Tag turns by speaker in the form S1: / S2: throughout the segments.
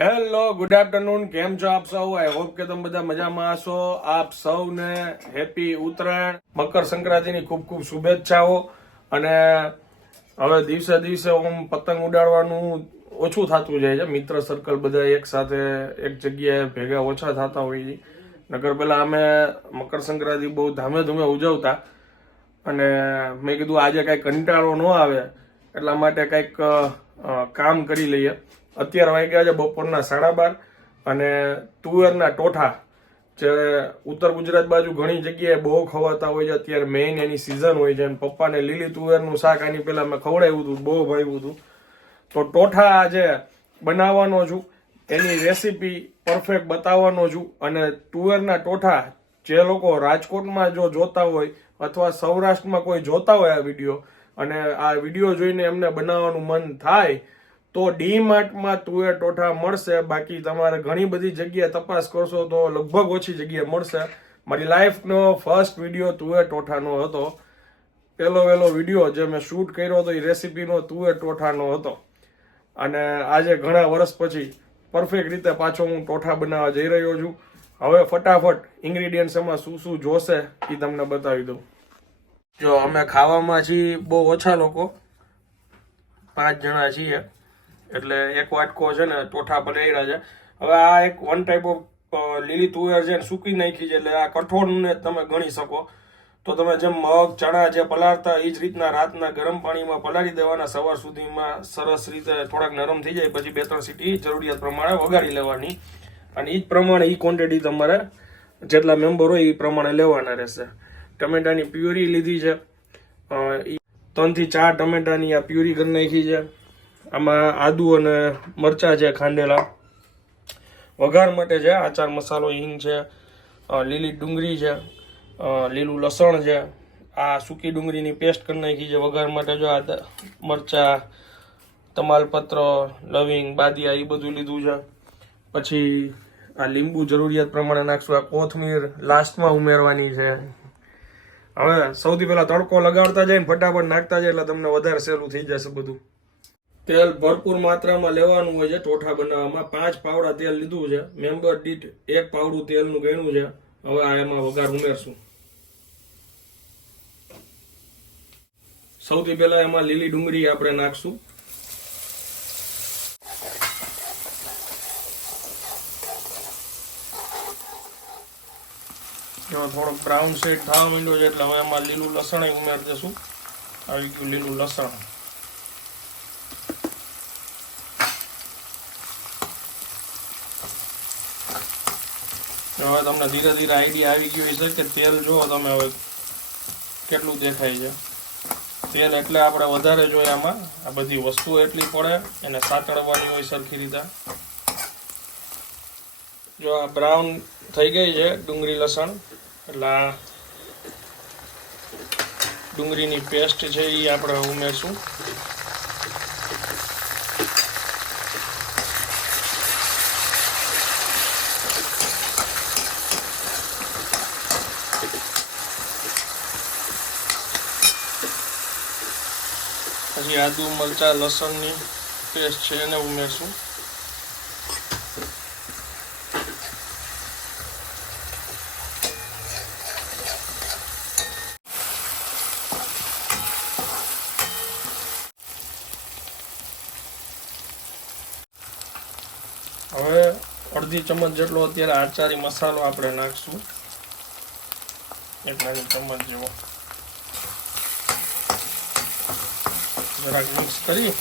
S1: Hello good afternoon કેમ છો આપ સૌ? આઈ હોપ કે તમે બધા મજામાં હશો. આપ સૌને હેપી ઉત્તરાયણ. મકર સંક્રાંતિની ખૂબ ખૂબ શુભેચ્છાઓ. અને હવે દિવસે દિવસે ઓમ પતંગ ઉડાડવાનું ઓછું થતું જાય છે. મિત્ર સર્કલ બધા એક સાથે એક જગ્યાએ ભેગા ઓછા થતા હોય છે. નગર પહેલાં અમે મકર સંક્રાંતિ બહુ ધામે ધૂમે ઉજવતા. અને મેં કીધું આજે કાંઈ કંટાળો ન આવે. એટલા માટે કંઈક કામ કરી લઈએ. અત્યારે વાગ્યા છે બપોરના સાડા બાર અને તુવેરના ટોઠા જે ઉત્તર ગુજરાત બાજુ ઘણી જગ્યાએ બહુ ખવાતા હોય છે. અત્યારે મેઇન એની સિઝન હોય છે અને પપ્પાને લીલી તુવેરનું શાક આની પહેલા મેં ખવડાવ્યું હતું, બહુ ભાવ્યું હતું. તો ટોઠા આજે બનાવવાનો છું, એની રેસીપી પરફેક્ટ બતાવવાનો છું અને તુવેરના ટોઠા જે લોકો રાજકોટમાં જો જોતા હોય અથવા સૌરાષ્ટ્રમાં કોઈ જોતા હોય આ વીડિયો અને આ વીડિયો જોઈને એમને બનાવવાનું મન થાય તો ડી માર્ટમાં તુવેર ટોઠા મળશે. બાકી તમારે ઘણી બધી જગ્યાએ તપાસ કરશો તો લગભગ ઓછી જગ્યાએ મળશે. મારી લાઈફનો ફર્સ્ટ વીડિયો તુવેર ટોઠાનો હતો. પહેલો વહેલો વીડિયો જે મેં શૂટ કર્યો હતો, એ રેસીપીનો તુવેર ટોઠાનો હતો. અને આજે ઘણા વર્ષ પછી પરફેક્ટ રીતે પાછો હું ટોઠા બનાવવા જઈ રહ્યો છું. હવે ફટાફટ ઇન્ગ્રીડિયન્ટ્સ એમાં શું શું જોશે એ તમને બતાવી દઉં. જો અમે ખાવામાં છીએ બહુ ઓછા લોકો. પાંચ જણા છીએ. એટલે એક વાટકો છે ને, ટોઠા બનાવ્યા છે. હવે આ એક વન ટાઈપ ઓફ લીલી તુવેર છે સૂકી નાખી છે, એટલે આ કઠોળને તમે ગણી શકો. તો તમે જેમ મગ, ચણા જે પલાળતા એ જ રીતના રાતના ગરમ પાણીમાં પલાળી દેવાના, સવાર સુધીમાં સરસ રીતે થોડાક નરમ થઈ જાય, પછી બે ત્રણ સીટી જરૂરિયાત પ્રમાણે વગાડી લેવાની. અને એ જ પ્રમાણે એ ક્વોન્ટિટી તમારે જેટલા મેમ્બર હોય એ પ્રમાણે લેવાના રહેશે. ટમેટાની પ્યુરી લીધી છે. ત્રણથી ચાર ટમેટાની આ પ્યુરી કરી નાખી છે. આમાં આદુ અને મરચાં છે ખાંડેલા. વઘાર માટે છે, આચાર મસાલો, હિંગ છે લીલી ડુંગળી છે લીલું લસણ છે. આ સૂકી ડુંગળીની પેસ્ટ કરી નાખી છે વઘાર માટે. જો આ મરચાં, તમાલપત્ર, લવિંગ, બાદિયા એ બધું લીધું છે. પછી આ લીંબુ જરૂરિયાત પ્રમાણે નાખશું. આ કોથમીર લાસ્ટમાં ઉમેરવાની છે. હવે સૌથી પહેલાં તડકો લગાડતા જાય ને ફટાફટ નાખતા જાય એટલે તમને વધારે સહેલું થઈ જશે બધું. તેલ ભરપૂર માત્રામાં લેવાનું હોય છે ટોઠા બનાવવામાં. પાંચ પાવડા તેલ લીધું છે. મેમ્બર દીઠ એક પાવડું તેલનું ગણ્યું છે. હવે આ એમાં વઘાર ઉમેરશું. સૌથી પહેલા એમાં લીલી ડુંગળી આપણે નાખશું. થોડોક બ્રાઉન શેડ થવા માંડ્યો છે, એટલે હવે એમાં લીલું લસણ ઉમેરી દેશું આવી ગયું લીલું લસણ. હવે તમને ધીરે ધીરે આઈડિયા આવી ગયો છે કે તેલ જુઓ તમે હવે કેટલું દેખાય છે. તેલ એટલે આપણે વધારે જોઈએ આમાં. આ બધી વસ્તુઓ એટલી પડે, એને સાતળવાની હોય સરખી રીતે. જો આ બ્રાઉન થઈ ગઈ છે, ડુંગળી લસણ. એટલે ડુંગળીની પેસ્ટ છે એ આપણે ઉમેરશું. પછી આદુ, મરચા, લસણની પેસ્ટ છે એને ઉમેરશું. હવે અડધી ચમચ જેટલો અત્યારે આચારી મસાલો આપણે નાખશું. એક નાની ચમચ જેવો. Давай он скорее.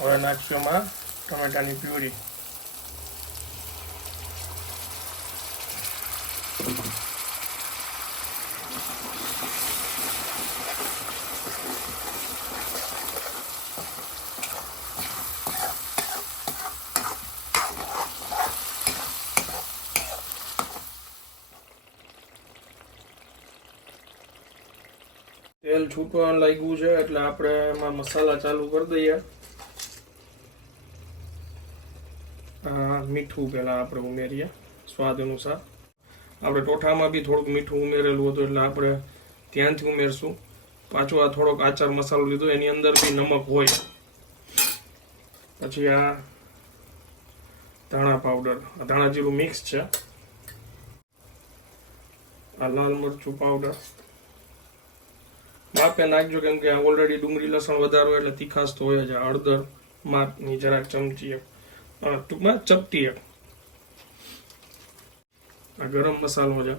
S1: Ora na chuma, tomatani puree. તેલ છૂટવા લાગ્યું છે, એટલે આપણે એમાં મસાલા ચાલુ કરી દઈએ. મીઠું પહેલાં આપણે ઉમેરીએ, સ્વાદ અનુસાર. આપણે ટોઠામાં બી થોડુંક મીઠું ઉમેરેલું હતું, એટલે આપણે ત્યાંથી ઉમેરશું. પાછો આ થોડોક આચાર મસાલો લીધો, એની અંદર બી નમક હોય. પછી આ ધાણા પાવડર આ ધાણા જીરું મિક્સ છે. આ લાલ મરચું પાવડર માપે નાખજો કેમ કે ઓલરેડી ડુંગળી લસણ વધારો એટલે તીખાસ તો હોય જ. હળદર માપની જરાક ચમચી એક. ટૂંકમાં ચપટી એક. આ ગરમ મસાલો છે.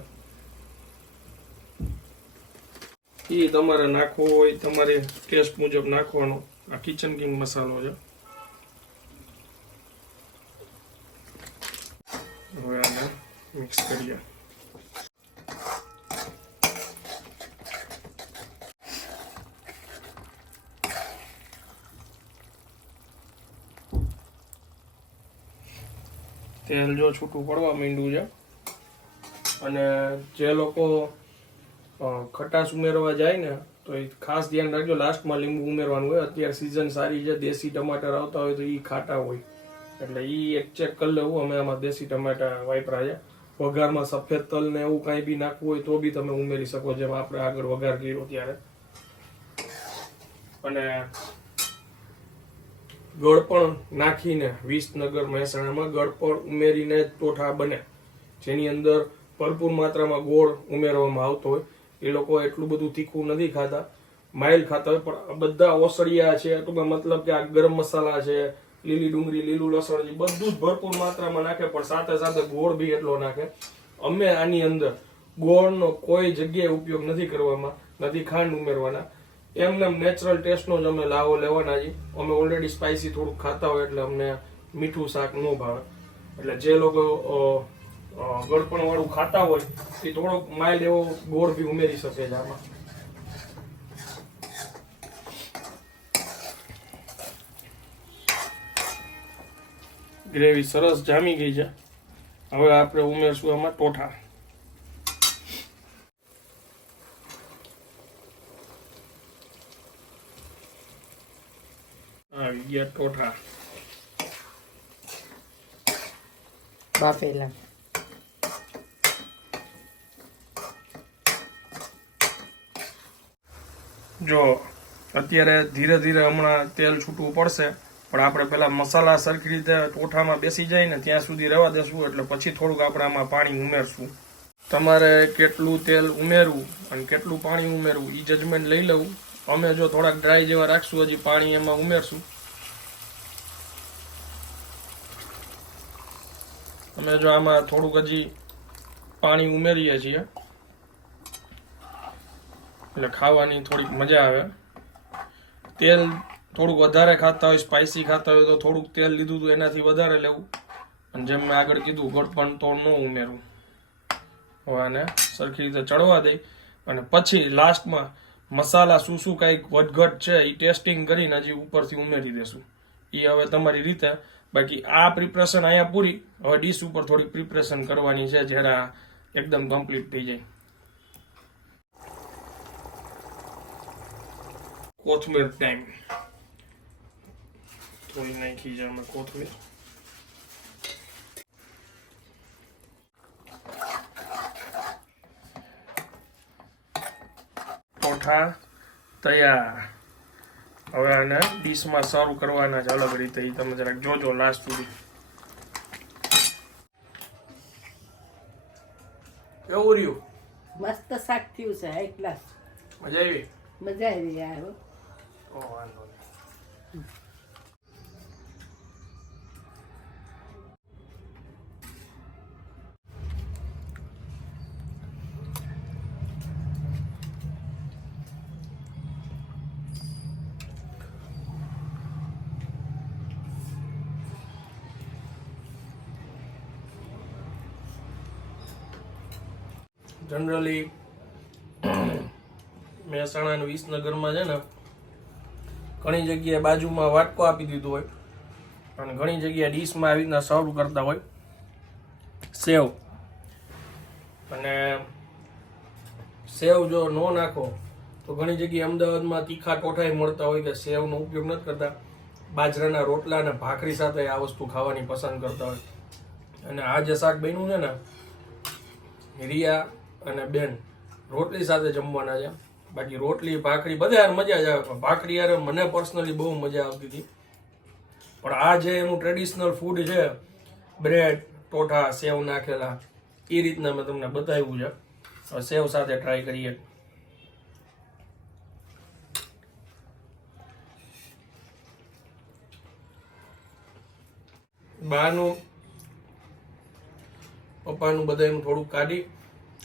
S1: એ તમારે નાખવો હોય, તમારે ટેસ્ટ મુજબ નાખવાનો. આ કિચન કિંગ મસાલો છે. હવે આને મિક્સ કરીએ. તેલ જો છૂટું પડવા માંડ્યું છે. અને જે લોકો ખટાશ ઉમેરવા જાય ને, તો એ ખાસ ધ્યાન રાખજો, લાસ્ટમાં લીંબુ ઉમેરવાનું હોય. અત્યારે સિઝન સારી છે, દેશી ટમાટર આવતા હોય તો એ ખાટા હોય. એટલે એ એક ચેક કરી લેવું, અમે આમાં દેશી ટમાટા વાપરા છે. વઘારમાં સફેદ તલ ને એવું કાંઈ બી નાખવું હોય તો બી તમે ઉમેરી શકો, જેમ આપણે આગળ વઘાર કર્યો ત્યારે. અને ગળપણ નાખીને વિસનગર મહેસાણામાં ગળપણ ઉમેરીને ટોઠા બને જેની અંદર ભરપૂર માત્રામાં ગોળ ઉમેરવામાં આવતો હોય. એ લોકો એટલું બધું તીખું નથી ખાતા. માઇલ ખાતા હોય, પણ બધા ઓસડિયા છે ટૂંકમાં મતલબ કે આ ગરમ મસાલા છે, લીલી ડુંગળી, લીલું લસણ બધું જ ભરપૂર માત્રામાં નાખે, પણ સાથે સાથે ગોળ બી એટલો નાખે. અમે આની અંદર ગોળનો કોઈ જગ્યાએ ઉપયોગ નથી કરવામાં, નથી ખાંડ ઉમેરવાના. એમને નેચરલ ટેસ્ટનો જ અમે લાવો લેવાના છીએ. અમે ઓલરેડી સ્પાઇસી થોડુંક ખાતા હોય એટલે અમને મીઠું શાક ન ભાવે. એટલે જે લોકો ગળપણવાળું ખાતા હોય, એ થોડોક માઇલ એવો ગોળ બી ઉમેરી શકે છે આમાં. ગ્રેવી સરસ જામી ગઈ છે. હવે આપણે ઉમેરશું આમાં ટોઠા. આવી ગયા ટોઠા
S2: બાફેલા.
S1: જો અત્યારે ધીરે ધીરે હમણાં તેલ છૂટવું પડશે પણ આપણે પેલા મસાલા સરખી રીતે ટોઠામાં બેસી જાય ને ત્યાં સુધી રહેવા દેશું એટલે પછી થોડુંક આપણે આમાં પાણી ઉમેરશું. તમારે કેટલું તેલ ઉમેરવું અને કેટલું પાણી ઉમેરવું એ જજમેન્ટ લઈ લઉં. અમે જો થોડાક ડ્રાય જેવા રાખશું, હજી પાણી એમાં ઉમેરશું. અમે જો આમાં થોડુંક હજી પાણી ઉમેરીએ છીએ. એટલે ખાવાની થોડીક મજા આવે. તેલ થોડુંક વધારે ખાતા હોય સ્પાઇસી ખાતા હોય તો થોડુંક તેલ લીધું હતું એનાથી વધારે લેવું. અને જેમ મેં આગળ કીધું, ગળપણ તો ન ઉમેરવું. હવે આને સરખી રીતે ચડવા દઈ. અને પછી લાસ્ટમાં મસાલા શું શું કાંઈક વધઘટ છે એ ટેસ્ટિંગ કરીને હજી ઉપરથી ઉમેરી દેશું. એ હવે તમારી રીતે. બાકી આ પ્રિપરેશન અહીંયા પૂરી. હવે ડીશ ઉપર થોડી પ્રિપરેશન કરવાની છે, જ્યારે આ એકદમ કમ્પ્લીટ થઈ જાય. કોથમીર ટાઈમ. થોડી નાખી છે અમે કોથમીર. કોઠા તૈયાર. હવે આને ડીશમાં સર્વ કરવાના છે. અલગ રીતે એ તમે જરાક જોજો લાસ્ટ સુધી. કેવું રહ્યું?
S2: મસ્ત શાક થયું છે હાઈ ક્લાસ
S1: મજા આવી?
S2: મજા આવી યાર
S1: ઓ વાંધો નહીં. જનરલી મહેસાણા અને વિસનગરમાં છે ને, ઘણી જગ્યાએ બાજુમાં વાટકો આપી દીધો હોય. અને ઘણી જગ્યાએ ડીશમાં આવી રીતના સર્વ કરતા હોય. સેવ. અને સેવ જો ન નાખો, તો ઘણી જગ્યાએ અમદાવાદમાં તીખા ટોઠાઈ મળતા હોય કે સેવનો ઉપયોગ નથી કરતા. બાજરાના રોટલા અને ભાખરી સાથે આ વસ્તુ ખાવાની પસંદ કરતા હોય. અને આ જે શાક બન્યું છે ને, રિયા અને બેન, રોટલી સાથે જમવાના છે. બાકી રોટલી, ભાખરી બધા યાર મજા જ આવે ભાખરી યાર મને પર્સનલી બહુ મજા આવતી હતી. પણ આ જે એનું ટ્રેડિશનલ ફૂડ છે બ્રેડ ટોઠા, સેવ નાખેલા એ રીતના મેં તમને બતાવ્યું છે. સેવ સાથે ટ્રાય કરીએ. બાનું, પપ્પાનું બધા એનું થોડુંક કાઢી.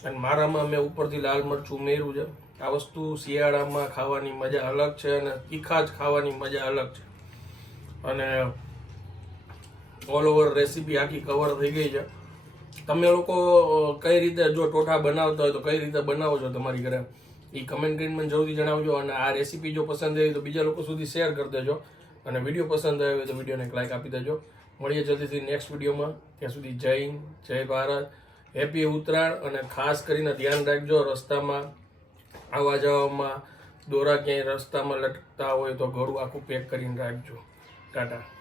S1: અને મારામાં મેં ઉપરથી લાલ મરચું ઉમેર્યું છે. આ વસ્તુ શિયાળામાં ખાવાની મજા અલગ છે અને તીખા જ ખાવાની મજા અલગ છે. અને ઓલ ઓવર રેસીપી આખી કવર થઈ ગઈ છે. તમે લોકો કઈ રીતે જો ટોઠા બનાવતા હોય તો કઈ રીતે બનાવો છો તમારી ઘરે? એ કમેન્ટ કરીને જરૂરથી જણાવજો અને આ રેસીપી જો પસંદ આવી તો બીજા લોકો સુધી શેર કરી દેજો. અને વીડિયો પસંદ આવ્યો હોય તો વિડીયોને એક લાઇક આપી દેજો. મળીએ જલ્દીથી નેક્સ્ટ વિડીયોમાં ત્યાં સુધી જય હિન્દ, જય ભારત. હેપી ઉત્તરાયણ અને ખાસ કરીને ધ્યાન રાખજો રસ્તામાં આવવા જવામાં, દોરા ક્યાંય રસ્તામાં લટકતા હોય તો ઘરું આખું પેક કરીને રાખજો. ટાટા.